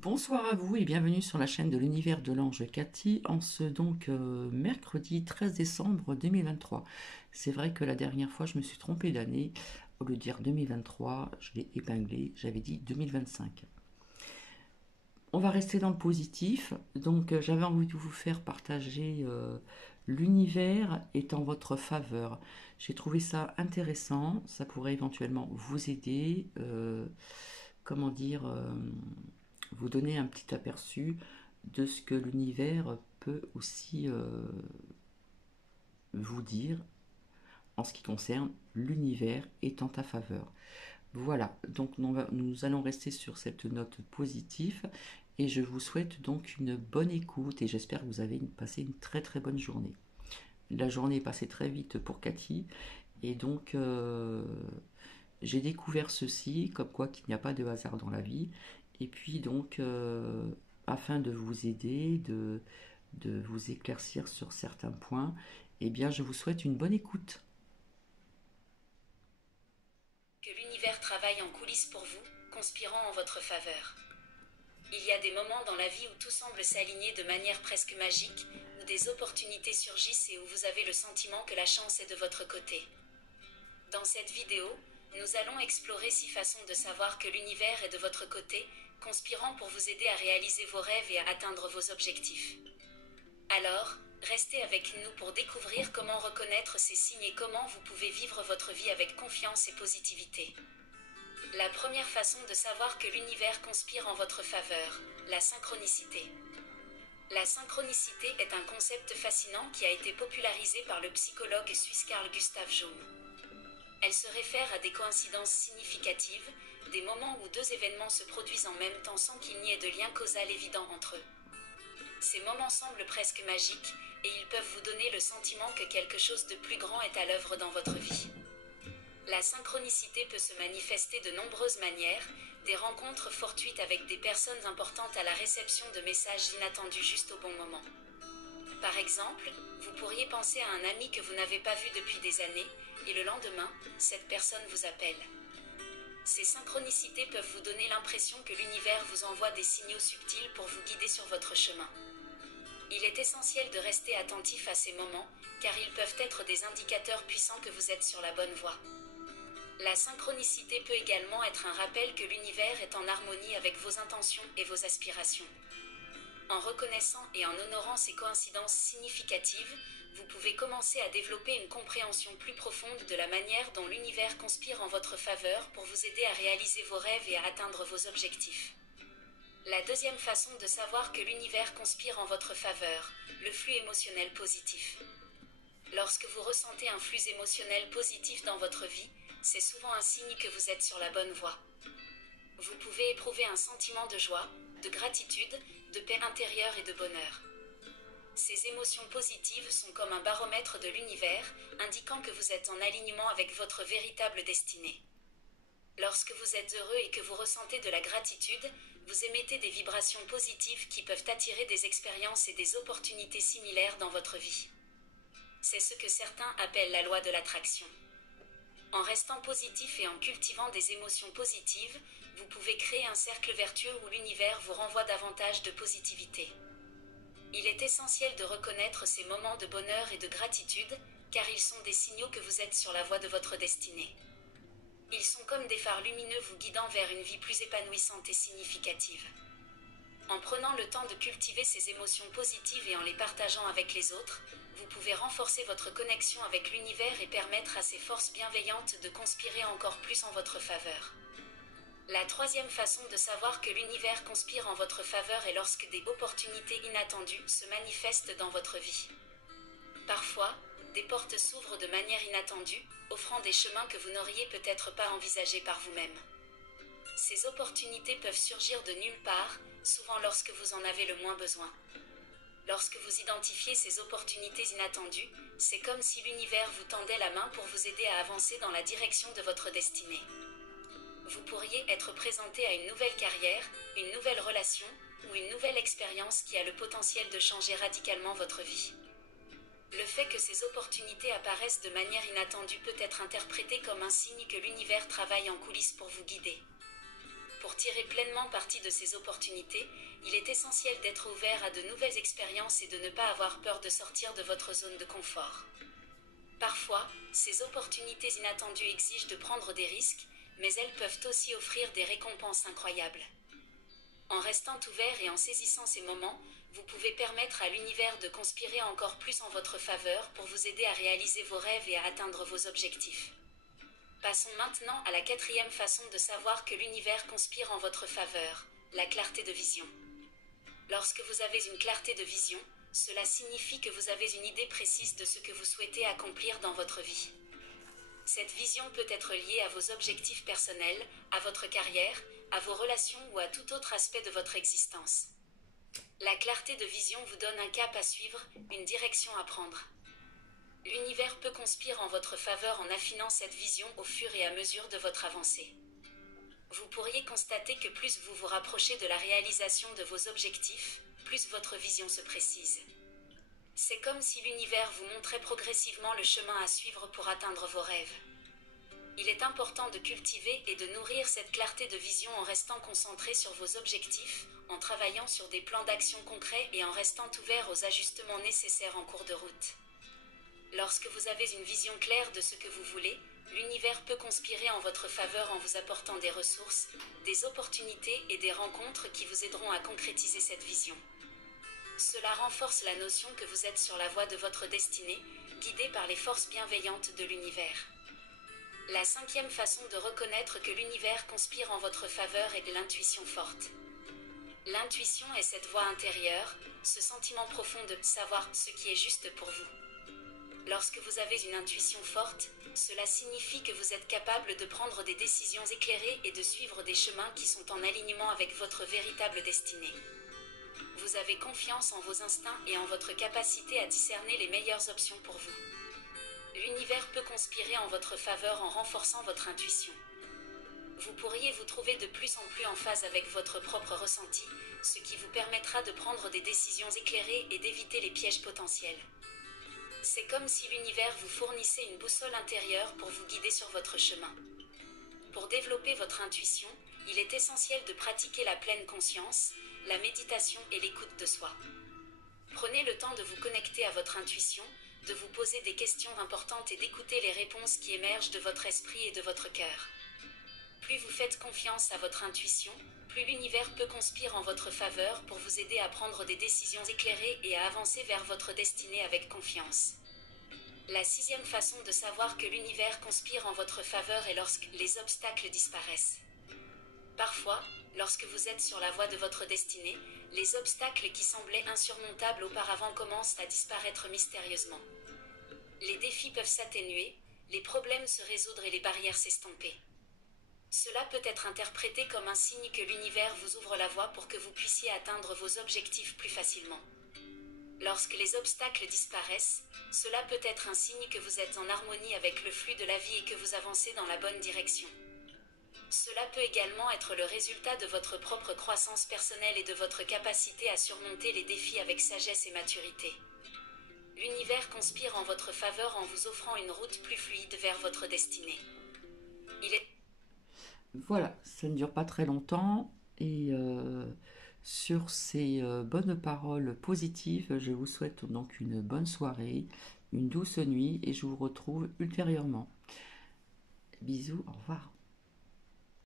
Bonsoir à vous et bienvenue sur la chaîne de l'univers de l'ange Cathy en ce mercredi 13 décembre 2023. C'est vrai que la dernière fois je me suis trompée d'année, au lieu de dire 2023, je l'ai épinglé, j'avais dit 2025. On va rester dans le positif, j'avais envie de vous faire partager l'univers est en votre faveur. J'ai trouvé ça intéressant, ça pourrait éventuellement vous aider, comment dire, vous donner un petit aperçu de ce que l'univers peut aussi vous dire en ce qui concerne l'univers est en ta faveur. Voilà, donc nous allons rester sur cette note positive et je vous souhaite donc une bonne écoute et j'espère que vous avez passé une très très bonne journée. La journée est passée très vite pour Cathy et j'ai découvert ceci, comme quoi qu'il n'y a pas de hasard dans la vie. Et puis afin de vous aider, de vous éclaircir sur certains points, eh bien je vous souhaite une bonne écoute. Que l'univers travaille en coulisses pour vous, conspirant en votre faveur. Il y a des moments dans la vie où tout semble s'aligner de manière presque magique, où des opportunités surgissent et où vous avez le sentiment que la chance est de votre côté. Dans cette vidéo, nous allons explorer 6 façons de savoir que l'univers est de votre côté, conspirant pour vous aider à réaliser vos rêves et à atteindre vos objectifs. Alors, restez avec nous pour découvrir comment reconnaître ces signes et comment vous pouvez vivre votre vie avec confiance et positivité. La première façon de savoir que l'univers conspire en votre faveur, la synchronicité. La synchronicité est un concept fascinant qui a été popularisé par le psychologue suisse Carl Gustav Jung. Elle se réfère à des coïncidences significatives, des moments où deux événements se produisent en même temps sans qu'il n'y ait de lien causal évident entre eux. Ces moments semblent presque magiques, et ils peuvent vous donner le sentiment que quelque chose de plus grand est à l'œuvre dans votre vie. La synchronicité peut se manifester de nombreuses manières, des rencontres fortuites avec des personnes importantes à la réception de messages inattendus juste au bon moment. Par exemple, vous pourriez penser à un ami que vous n'avez pas vu depuis des années, et le lendemain, cette personne vous appelle. Ces synchronicités peuvent vous donner l'impression que l'univers vous envoie des signaux subtils pour vous guider sur votre chemin. Il est essentiel de rester attentif à ces moments, car ils peuvent être des indicateurs puissants que vous êtes sur la bonne voie. La synchronicité peut également être un rappel que l'univers est en harmonie avec vos intentions et vos aspirations. En reconnaissant et en honorant ces coïncidences significatives, vous pouvez commencer à développer une compréhension plus profonde de la manière dont l'univers conspire en votre faveur pour vous aider à réaliser vos rêves et à atteindre vos objectifs. La deuxième façon de savoir que l'univers conspire en votre faveur, le flux émotionnel positif. Lorsque vous ressentez un flux émotionnel positif dans votre vie, c'est souvent un signe que vous êtes sur la bonne voie. Vous pouvez éprouver un sentiment de joie, de gratitude, de paix intérieure et de bonheur. Ces émotions positives sont comme un baromètre de l'univers, indiquant que vous êtes en alignement avec votre véritable destinée. Lorsque vous êtes heureux et que vous ressentez de la gratitude, vous émettez des vibrations positives qui peuvent attirer des expériences et des opportunités similaires dans votre vie. C'est ce que certains appellent la loi de l'attraction. En restant positif et en cultivant des émotions positives, vous pouvez créer un cercle vertueux où l'univers vous renvoie davantage de positivité. Il est essentiel de reconnaître ces moments de bonheur et de gratitude, car ils sont des signaux que vous êtes sur la voie de votre destinée. Ils sont comme des phares lumineux vous guidant vers une vie plus épanouissante et significative. En prenant le temps de cultiver ces émotions positives et en les partageant avec les autres, vous pouvez renforcer votre connexion avec l'univers et permettre à ces forces bienveillantes de conspirer encore plus en votre faveur. La troisième façon de savoir que l'univers conspire en votre faveur est lorsque des opportunités inattendues se manifestent dans votre vie. Parfois, des portes s'ouvrent de manière inattendue, offrant des chemins que vous n'auriez peut-être pas envisagés par vous-même. Ces opportunités peuvent surgir de nulle part, souvent lorsque vous en avez le moins besoin. Lorsque vous identifiez ces opportunités inattendues, c'est comme si l'univers vous tendait la main pour vous aider à avancer dans la direction de votre destinée. Vous pourriez être présenté à une nouvelle carrière, une nouvelle relation ou une nouvelle expérience qui a le potentiel de changer radicalement votre vie. Le fait que ces opportunités apparaissent de manière inattendue peut être interprété comme un signe que l'univers travaille en coulisses pour vous guider. Pour tirer pleinement parti de ces opportunités, il est essentiel d'être ouvert à de nouvelles expériences et de ne pas avoir peur de sortir de votre zone de confort. Parfois, ces opportunités inattendues exigent de prendre des risques, mais elles peuvent aussi offrir des récompenses incroyables. En restant ouvert et en saisissant ces moments, vous pouvez permettre à l'univers de conspirer encore plus en votre faveur pour vous aider à réaliser vos rêves et à atteindre vos objectifs. Passons maintenant à la quatrième façon de savoir que l'univers conspire en votre faveur, la clarté de vision. Lorsque vous avez une clarté de vision, cela signifie que vous avez une idée précise de ce que vous souhaitez accomplir dans votre vie. Cette vision peut être liée à vos objectifs personnels, à votre carrière, à vos relations ou à tout autre aspect de votre existence. La clarté de vision vous donne un cap à suivre, une direction à prendre. L'univers peut conspirer en votre faveur en affinant cette vision au fur et à mesure de votre avancée. Vous pourriez constater que plus vous vous rapprochez de la réalisation de vos objectifs, plus votre vision se précise. C'est comme si l'univers vous montrait progressivement le chemin à suivre pour atteindre vos rêves. Il est important de cultiver et de nourrir cette clarté de vision en restant concentré sur vos objectifs, en travaillant sur des plans d'action concrets et en restant ouvert aux ajustements nécessaires en cours de route. Lorsque vous avez une vision claire de ce que vous voulez, l'univers peut conspirer en votre faveur en vous apportant des ressources, des opportunités et des rencontres qui vous aideront à concrétiser cette vision. Cela renforce la notion que vous êtes sur la voie de votre destinée, guidé par les forces bienveillantes de l'univers. La cinquième façon de reconnaître que l'univers conspire en votre faveur est l'intuition forte. L'intuition est cette voix intérieure, ce sentiment profond de savoir ce qui est juste pour vous. Lorsque vous avez une intuition forte, cela signifie que vous êtes capable de prendre des décisions éclairées et de suivre des chemins qui sont en alignement avec votre véritable destinée. Vous avez confiance en vos instincts et en votre capacité à discerner les meilleures options pour vous. L'univers peut conspirer en votre faveur en renforçant votre intuition. Vous pourriez vous trouver de plus en plus en phase avec votre propre ressenti, ce qui vous permettra de prendre des décisions éclairées et d'éviter les pièges potentiels. C'est comme si l'univers vous fournissait une boussole intérieure pour vous guider sur votre chemin. Pour développer votre intuition, il est essentiel de pratiquer la pleine conscience, la méditation et l'écoute de soi. Prenez le temps de vous connecter à votre intuition, de vous poser des questions importantes et d'écouter les réponses qui émergent de votre esprit et de votre cœur. Plus vous faites confiance à votre intuition, plus l'univers peut conspirer en votre faveur pour vous aider à prendre des décisions éclairées et à avancer vers votre destinée avec confiance. La sixième façon de savoir que l'univers conspire en votre faveur est lorsque les obstacles disparaissent. Parfois, lorsque vous êtes sur la voie de votre destinée, les obstacles qui semblaient insurmontables auparavant commencent à disparaître mystérieusement. Les défis peuvent s'atténuer, les problèmes se résoudre et les barrières s'estomper. Cela peut être interprété comme un signe que l'univers vous ouvre la voie pour que vous puissiez atteindre vos objectifs plus facilement. Lorsque les obstacles disparaissent, cela peut être un signe que vous êtes en harmonie avec le flux de la vie et que vous avancez dans la bonne direction. Cela peut également être le résultat de votre propre croissance personnelle et de votre capacité à surmonter les défis avec sagesse et maturité. L'univers conspire en votre faveur en vous offrant une route plus fluide vers votre destinée. Voilà, ça ne dure pas très longtemps et sur ces bonnes paroles positives, je vous souhaite donc une bonne soirée, une douce nuit et je vous retrouve ultérieurement. Bisous, au revoir.